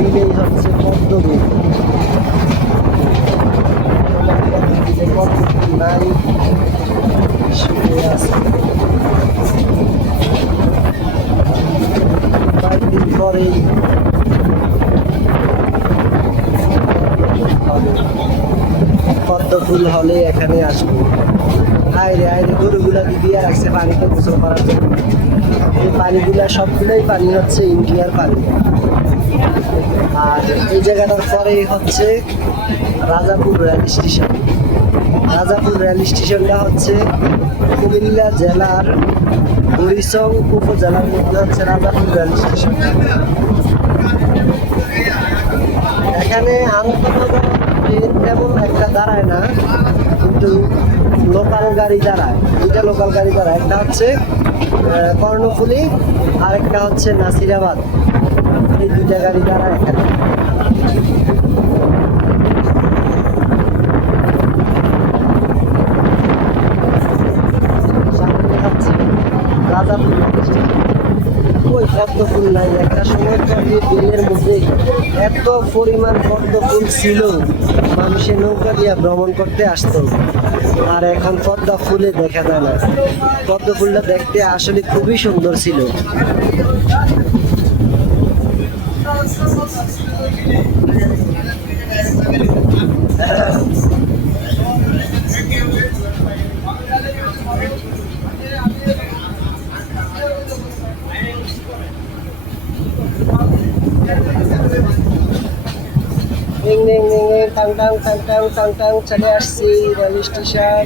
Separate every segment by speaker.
Speaker 1: দিলেই হচ্ছে দিলে নাই শুয়ে আছে কয়েকদিন পরেই পদ্ম ফুল হলে এখানে আসব? আইরে আইরে, গরুগুলা দিয়ে রাখছে পানিতে গোসল করার জন্য। এই পানিগুলা সবগুলোই পানি হচ্ছে ইন্ডিয়ার পানি। আর এই জায়গাটার পরেই হচ্ছে Rajapur rail station. Rajapur rail স্টেশনটা হচ্ছে কুমিল্লা জেলার হরিচং উপজেলার মধ্যে হচ্ছে রাজাপুর রেল স্টেশন। এখানে ট্রেন তেমন একটা দাঁড়ায় না, কিন্তু লোকাল গাড়ি দাঁড়ায়। দুইটা লোকাল গাড়ি দাঁড়ায়। একটা হচ্ছে কর্ণফুলি আর একটা হচ্ছে নাসিরাবাদ। পদ্ম ফুল নাই একটা সময় তো মধ্যে এত পরিমাণ পদ্ম ফুল ছিল। মানুষের নৌকা দিয়ে ভ্রমণ করতে আসতো। আর এখন পদ্ম দেখা যায় না। পদ্ম ফুলটা দেখতে আসলে খুবই সুন্দর ছিল। Ding ding ding ding tongue tongue tongue tongue tongue tongue চলে আসছি রেল স্টেশন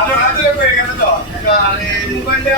Speaker 2: আমরা হাতে পেয়ে গেছে তো। মোবাইলটা